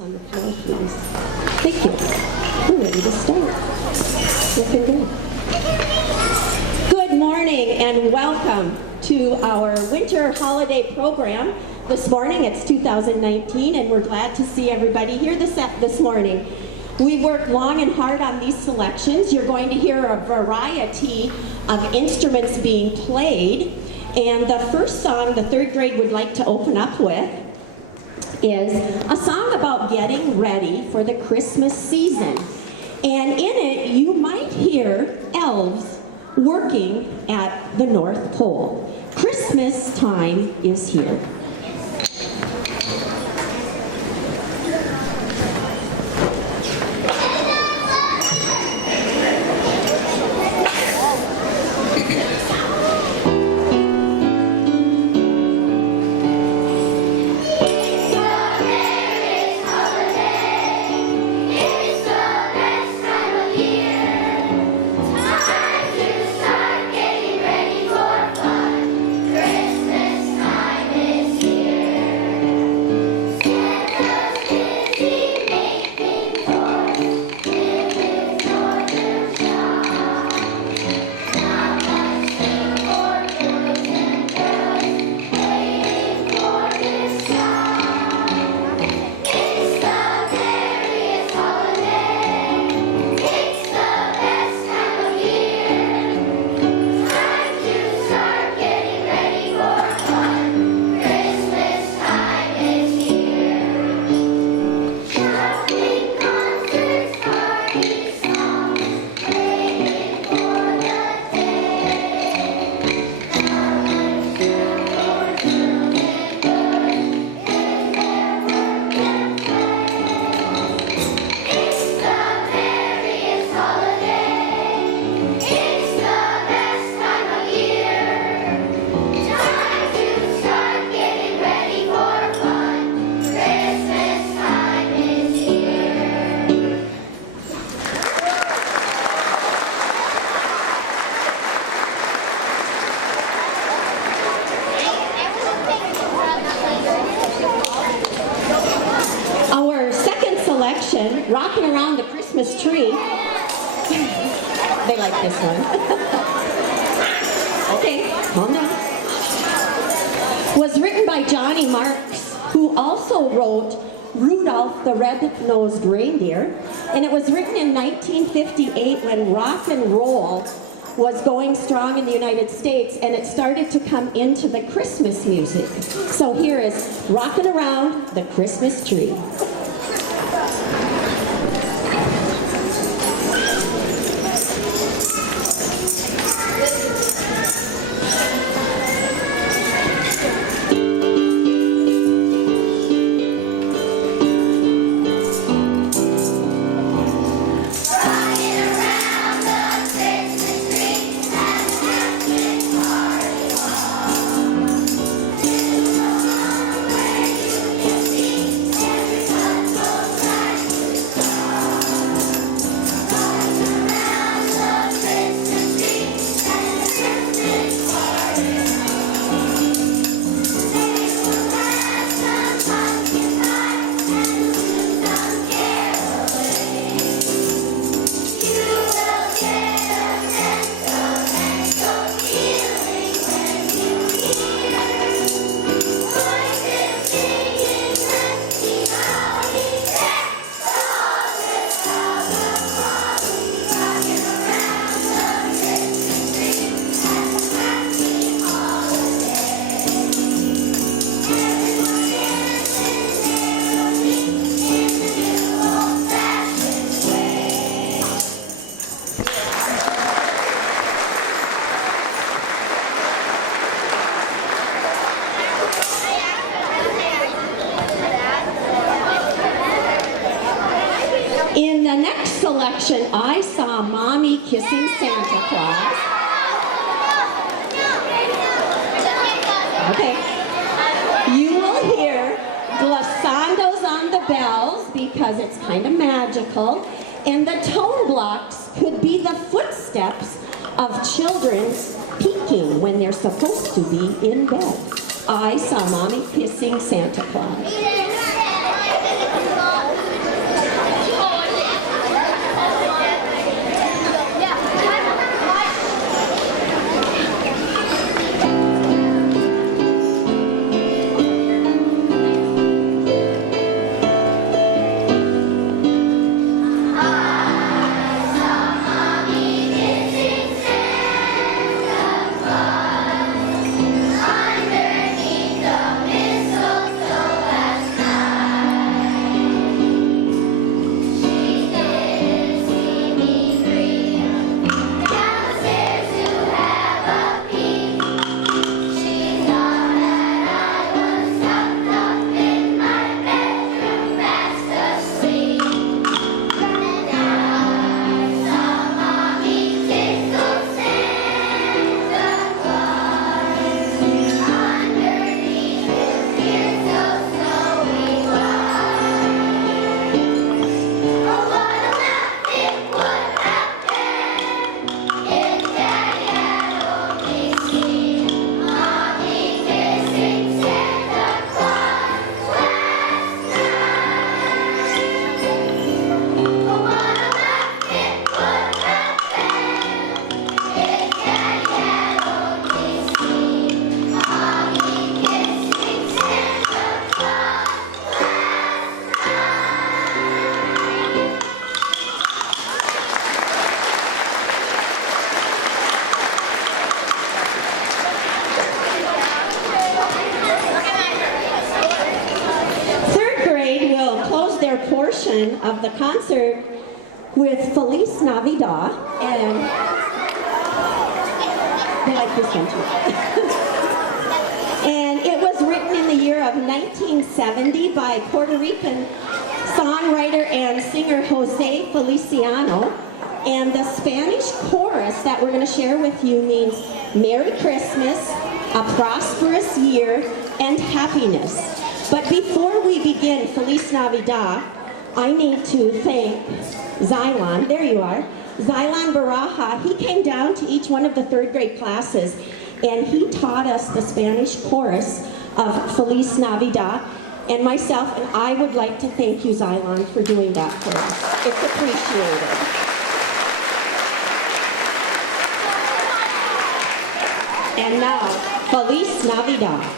On the floor, please. Thank you. We're ready to start. Looking good. Good morning and welcome to our winter holiday program. This morning it's 2019 and we're glad to see everybody here this morning. We worked long and hard on these selections. You're going to hear a variety of instruments being played. And the first song the third grade would like to open up with is a song about getting ready for the Christmas season. And in it, you might hear elves working at the North Pole. Christmas time is here. Rockin' Around the Christmas Tree. They like this one. Okay, calm down. Was written by Johnny Marks, who also wrote Rudolph the Red-Nosed Reindeer. And it was written in 1958 when rock and roll was going strong in the United States, and it started to come into the Christmas music. So here is Rockin' Around the Christmas Tree. In the next selection, I saw Mommy Kissing Santa Claus. Okay. You will hear glissandos on the bells because it's kind of magical. And the tone blocks could be the footsteps of children peeking when they're supposed to be in bed. I saw Mommy Kissing Santa Claus. their portion of the concert with Feliz Navidad, and they like this one too. And it was written in the year of 1970 by Puerto Rican songwriter and singer Jose Feliciano. And the Spanish chorus that we're going to share with you means Merry Christmas, a prosperous year, and happiness. But before we begin Feliz Navidad, I need to thank Xylon. There you are. Xylon Baraja. He came down to each one of the third grade classes and he taught us the Spanish chorus of Feliz Navidad. And myself and I would like to thank you, Xylon, for doing that for us. It's appreciated. And now, Feliz Navidad.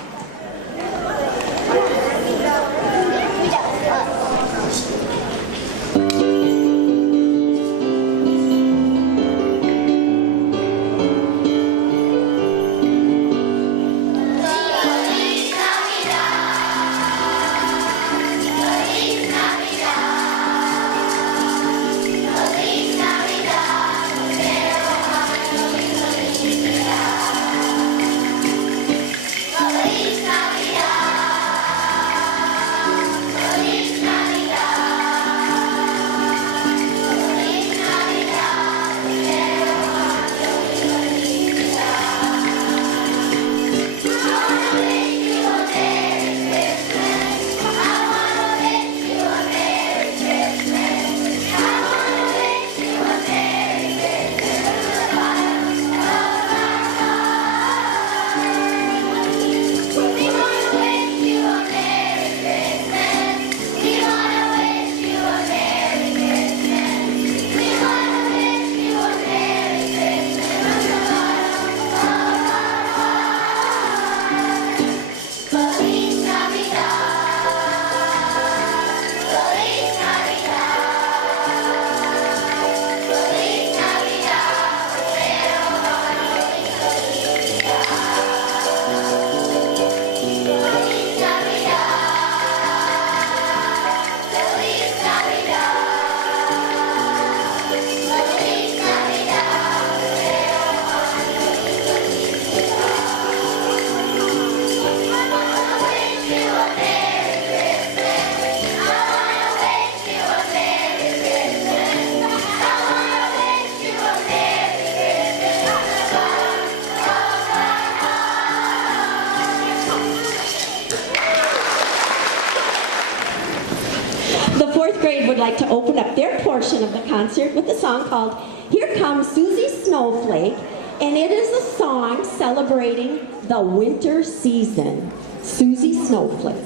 Would like to open up their portion of the concert with a song called Here Comes Susie Snowflake, and it is a song celebrating the winter season. Susie Snowflake.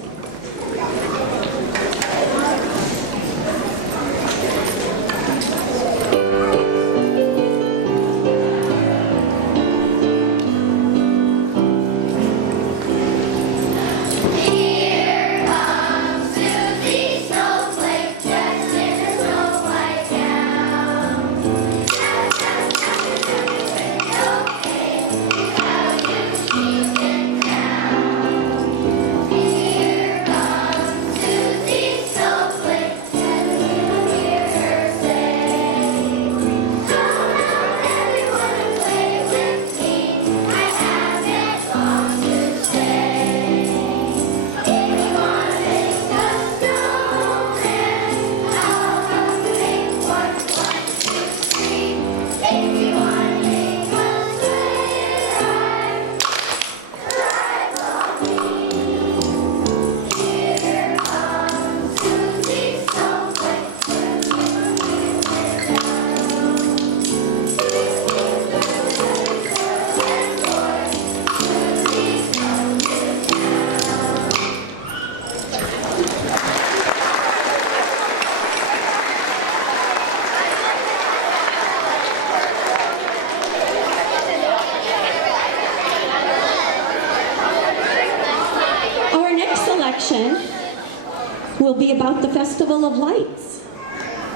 Will be about the Festival of Lights,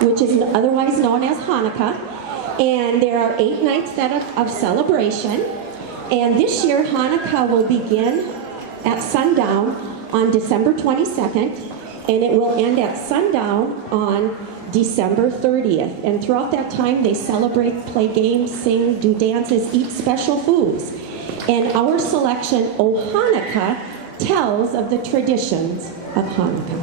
which is otherwise known as Hanukkah. And there are 8 nights of celebration. And this year, Hanukkah will begin at sundown on December 22nd and it will end at sundown on December 30th. And throughout that time, they celebrate, play games, sing, do dances, eat special foods. And our selection, O Hanukkah, tells of the traditions of Hanukkah.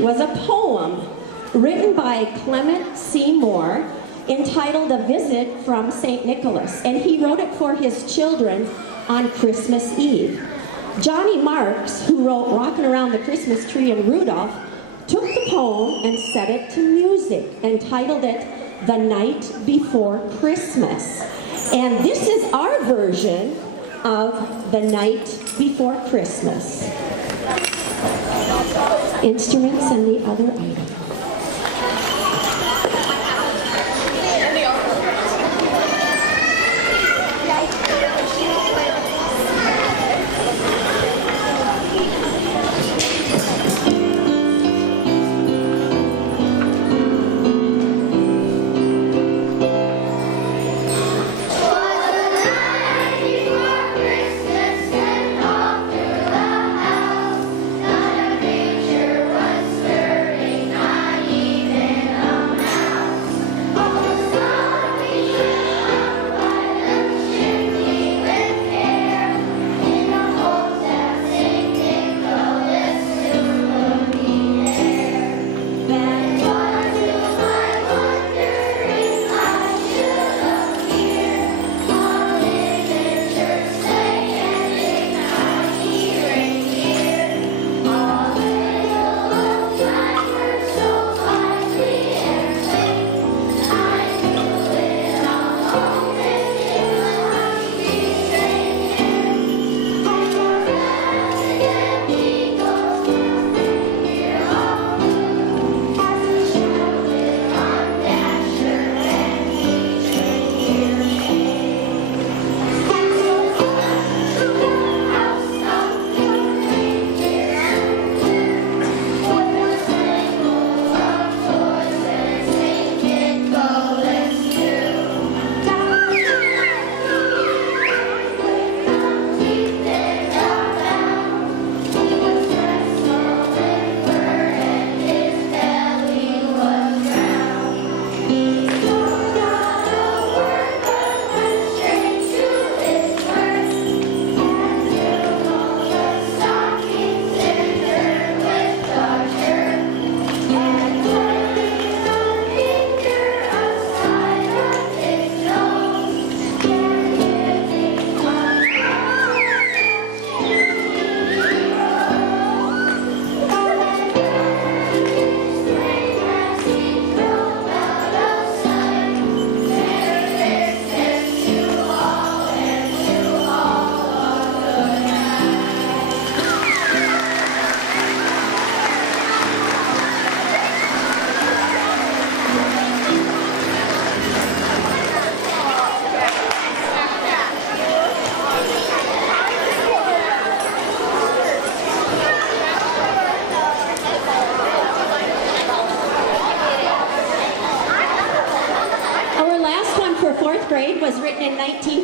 Was a poem written by Clement C. Moore entitled A Visit from St. Nicholas, and he wrote it for his children on Christmas Eve. Johnny Marks, who wrote Rockin' Around the Christmas Tree and Rudolph, took the poem and set it to music and titled it The Night Before Christmas. And this is our version of The Night Before Christmas. Instruments and the other items. Nature was stirring.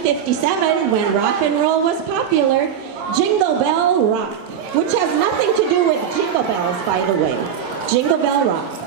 1957, when rock and roll was popular, Jingle Bell Rock, which has nothing to do with jingle bells, by the way. Jingle Bell Rock.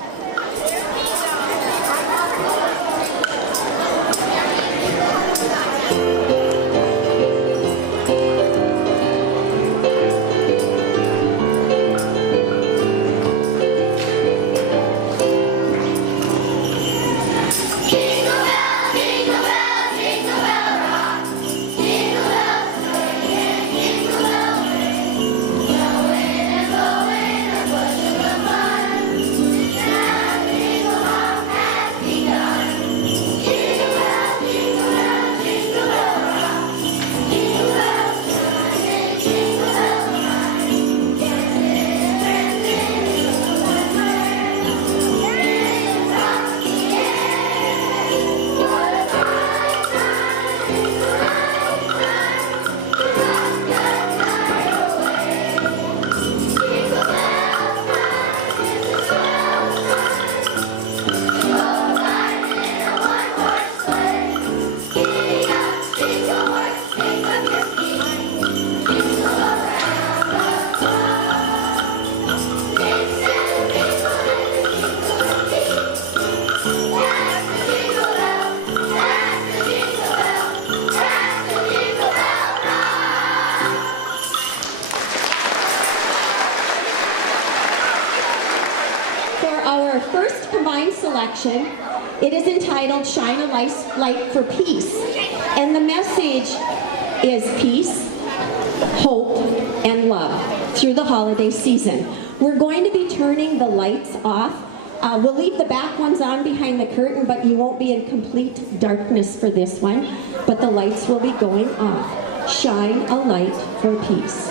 Selection. It is entitled Shine a Light for Peace, and the message is peace, hope, and love through the holiday season. We're going to be turning the lights off. We'll leave the back ones on behind the curtain, but you won't be in complete darkness for this one, but the lights will be going off. Shine a light for peace.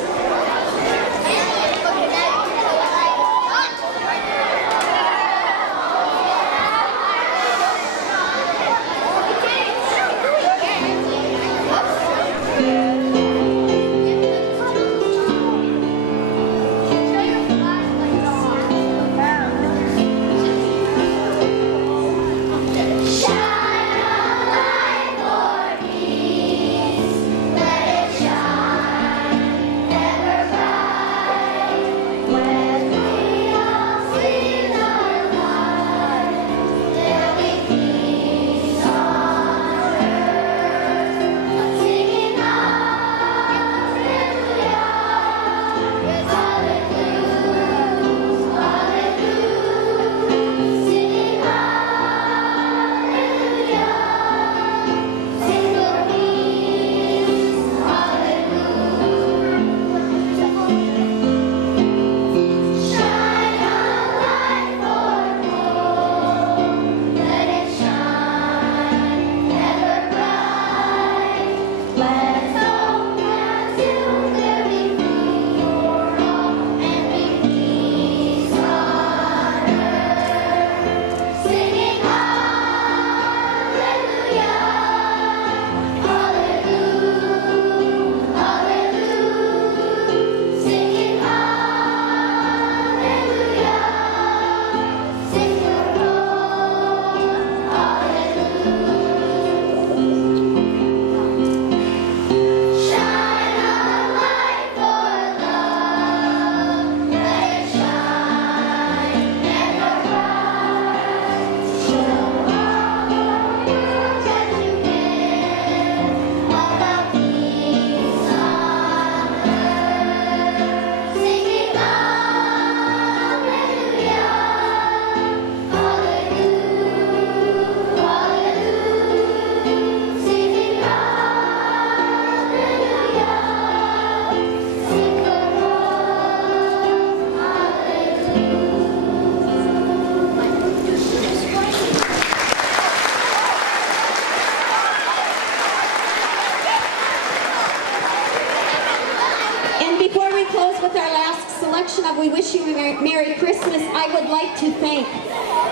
We wish you a Merry Christmas. I would like to thank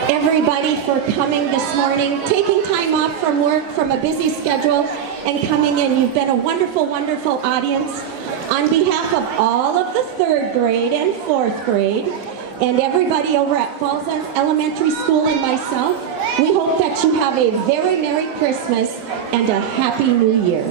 everybody for coming this morning, taking time off from work, from a busy schedule, and coming in. You've been a wonderful, wonderful audience. On behalf of all of the 3rd grade and 4th grade, and everybody over at Falls Elementary School and myself, We hope that you have a very Merry Christmas and a Happy New Year.